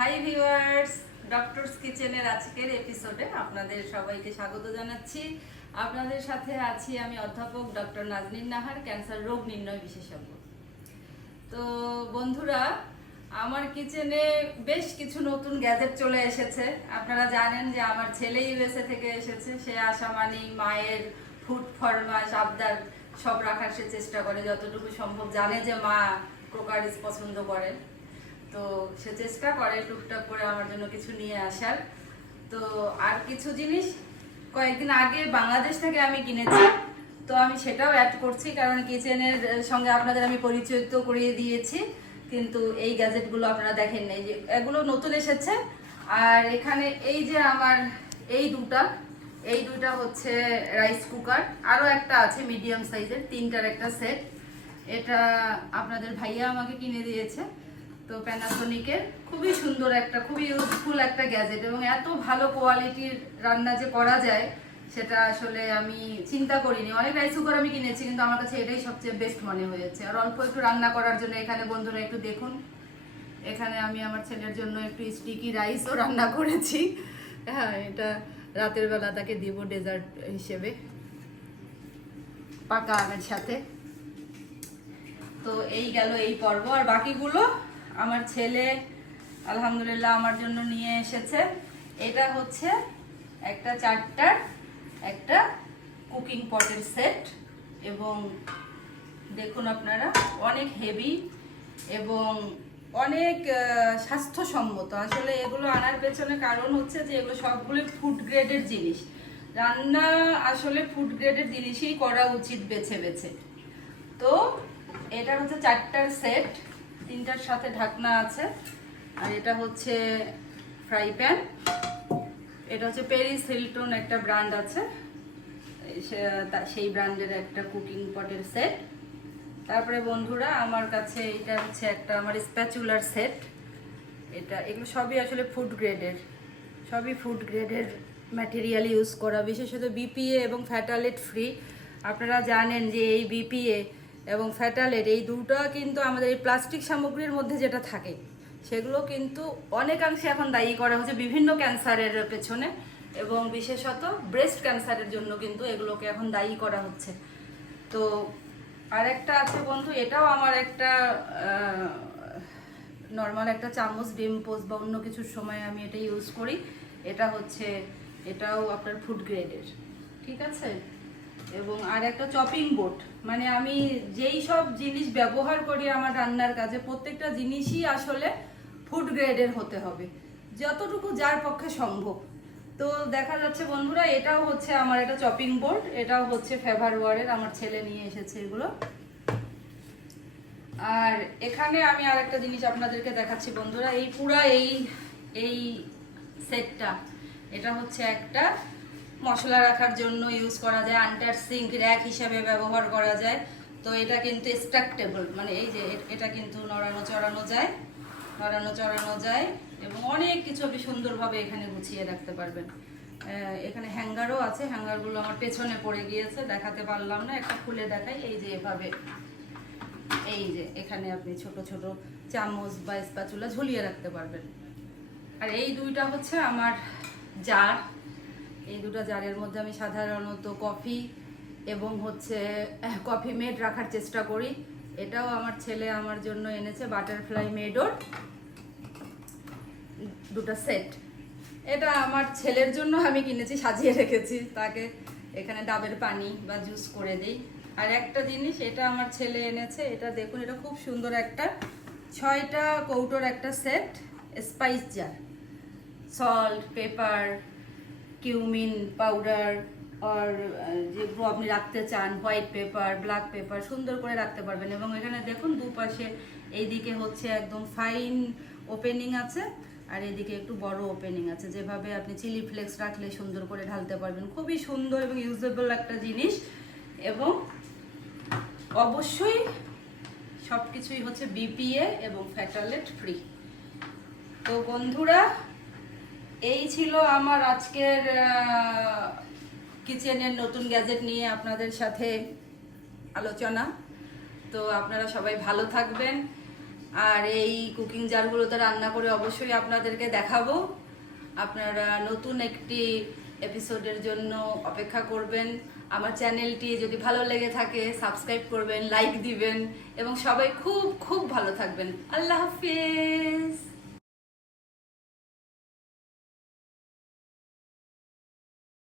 Hi viewers, doctors কিচেনের আজকের এপিসোডে আপনাদের সবাইকে স্বাগত জানাচ্ছি। আপনাদের সাথে আছি আমি অধ্যাপক ডক্টর নাজনীন নাহার, ক্যান্সার রোগ নির্ণয় বিশেষজ্ঞ। তো বন্ধুরা, আমার কিচেনে বেশ কিছু নতুন গ্যাজেট চলে এসেছে। আপনারা জানেন যে আমার ছেলে ইউএসএ থেকে এসেছে। সে আসা মানেই মায়ের ফুড ফরমাশ আবদার সব রাখার সে চেষ্টা করে যতটুকু সম্ভব। জানে যে মা ক্রোকারিজ পছন্দ করে, তো সে চেষ্টা করে টুকটাক করে আমার জন্য কিছু নিয়ে আসার। তো আর কিছু জিনিস কয়েকদিন আগে বাংলাদেশ থেকে আমি কিনেছি, তো আমি সেটাও অ্যাড করছি, কারণ কিচেনের সঙ্গে আপনাদের আমি পরিচয় তো করিয়ে দিয়েছি, কিন্তু এই গ্যাজেটগুলো আপনারা দেখেন নাই, যে এগুলো নতুন এসেছে। আর এখানে এই যে আমার এই দুটা হচ্ছে রাইস কুকার, আরও একটা আছে মিডিয়াম সাইজের, তিনটার একটা সেট। এটা আপনাদের ভাইয়া আমাকে কিনে দিয়েছে। তো প্যানাসোনিকের খুবই সুন্দর একটা, খুবই ইউজফুল একটা গ্যাজেট, এবং এত ভালো কোয়ালিটির রান্না যে করা যায় সেটা আসলে আমি চিন্তা করিনি। অনেক রাইস কুকার আমি কিনেছি, কিন্তু আমার কাছে এটাই সবচেয়ে বেস্ট মনে হয়েছে। আর অল্প একটু রান্না করার জন্য এখানে বন্ধুরা একটু দেখুন, এখানে আমি আমার ছেলের জন্য একটু স্টিকি রাইসও রান্না করেছি। হ্যাঁ, এটা রাতের বেলা তাকে দিব ডেজার্ট হিসেবে পাকা আমের সাথে। তো এই গেল এই পর্ব, আর বাকিগুলো আমার ছেলে আলহামদুলিল্লাহ আমার জন্য নিয়ে এসেছে। এটা হচ্ছে একটা 4টার একটা কুকিং পটের সেট, এবং দেখুন আপনারা অনেক হেভি এবং অনেক স্বাস্থ্যসম্মত। আসলে এগুলো আনার পেছনে কারণ হচ্ছে যে এগুলো সবগুলো ফুড গ্রেডের জিনিস। রান্না আসলে ফুড গ্রেডের জিনিসই করা উচিত বেছে বেছে। তো এটা হচ্ছে 4টার সেট, 3টার সাথে ঢাকনা আছে। আর এটা হচ্ছে ফ্রাই প্যান, এটা হচ্ছে প্যারিস হিলটন একটা ব্র্যান্ড আছে, সেই ব্র্যান্ডের একটা কুকিং পটের সেট। তারপরে বন্ধুরা আমার কাছে এটা হচ্ছে একটা আমার স্প্যাচুলার সেট। এগুলো সবই আসলে ফুড গ্রেডের, সবই ফুড গ্রেডের ম্যাটেরিয়াল ইউজ করা, বিশেষত বিপিএ এবং ফ্যাটালেট ফ্রি। আপনারা জানেন যে এই বিপিএ এবং ফ্যাটালেট এই দুটো কিন্তু আমাদের এই প্লাস্টিক সামগ্রীর মধ্যে যেটা থাকে সেগুলো কিন্তু অনেকাংশে এখন দায়ী করা হচ্ছে বিভিন্ন ক্যান্সারের পেছনে, এবং বিশেষত ব্রেস্ট ক্যান্সারের জন্য কিন্তু এগুলোকে এখন দায়ী করা হচ্ছে। তো আর একটা আছে বন্ধু, এটাও আমার একটা নর্মাল একটা চামচ, ডিম পোস্ট বা অন্য কিছুর সময় আমি এটা ইউজ করি। এটাও আপনার ফুড গ্রেডের, ঠিক আছে। এবং আর একটা চপিং বোর্ড, মানে আমি যেই সব জিনিস ব্যবহার করি আমার রান্নার কাজে প্রত্যেকটা জিনিসই আসলে ফুড গ্রেডের হতে হবে, যতটুকু যার পক্ষে সম্ভব। তো দেখা যাচ্ছে বন্ধুরা, এটাও হচ্ছে আমার একটা চপিং বোর্ড, এটাও হচ্ছে ফেভারওয়ারের, আমার ছেলে নিয়ে এসেছে এগুলো। আর এখানে আমি আরেকটা জিনিস আপনাদেরকে দেখাচ্ছি বন্ধুরা, এই পুরা এই সেটটা, এটা হচ্ছে একটা মশলা রাখার জন্য ইউজ করা যায়, আন্ডার সিঙ্ক র্যাক হিসাবে ব্যবহার করা যায়। তো এটা কিন্তু স্ট্রাকটেবল, মানে এই যে এটা কিন্তু নড়ানো চড়ানো যায় এবং অনেক কিছু আপনি সুন্দরভাবে এখানে গুছিয়ে রাখতে পারবেন। এখানে হ্যাঙ্গারও আছে, হ্যাঙ্গারগুলো আমার পেছনে পড়ে গিয়েছে, দেখাতে পারলাম না, একটা খুলে দেখাই। এই যে এভাবে, এই যে এখানে আপনি ছোট ছোট চামচ বা স্প্যাচুলা ঝুলিয়ে রাখতে পারবেন। আর এই দুইটা হচ্ছে আমার জার, এই দুটো জারের মধ্যে আমি সাধারণত কফি এবং হচ্ছে কফি মেড রাখার চেষ্টা করি। এটাও আমার ছেলে আমার জন্য এনেছে, বাটারফ্লাই মেডোর দুটো সেট। এটা আমার ছেলের জন্য আমি কিনেছি, সাজিয়ে রেখেছি, তাকে এখানে ডাবের পানি বা জুস করে দিই। আর একটা জিনিস, এটা আমার ছেলে এনেছে, এটা দেখুন, এটা খুব সুন্দর একটা 6টা কৌটোর একটা set, spice jar, salt, pepper, cumin powder, আর যেগুলো আপনি রাখতে চান, হোয়াইট পেপার, ব্ল্যাক পেপার, সুন্দর করে রাখতে পারবেন। এবং এখানে দেখুন দুপাশে, এইদিকে হচ্ছে একদম ফাইন ওপেনিং আছে, আর এদিকে একটু বড় ওপেনিং আছে, যেভাবে আপনি চিলি ফ্লেক্স রাখলে সুন্দর করে ঢালতে পারবেন। খুবই সুন্দর এবং ইউজেবল একটা জিনিস, এবং অবশ্যই সব কিছুই হচ্ছে বিপিএ এবং ফ্যাটালেট ফ্রি। তো বন্ধুরা, এই ছিল আমার আজকের কিচেনের নতুন গ্যাজেট নিয়ে আপনাদের সাথে আলোচনা। তো আপনারা সবাই ভালো থাকবেন, আর এই কুকিং জারগুলোতে রান্না করে অবশ্যই আপনাদেরকে দেখাবো। আপনারা নতুন একটি এপিসোডের জন্য অপেক্ষা করবেন। আমার চ্যানেলটি যদি ভালো লেগে থাকে সাবস্ক্রাইব করবেন, লাইক দিবেন এবং সবাই খুব খুব ভালো থাকবেন। আল্লাহ হাফিজ।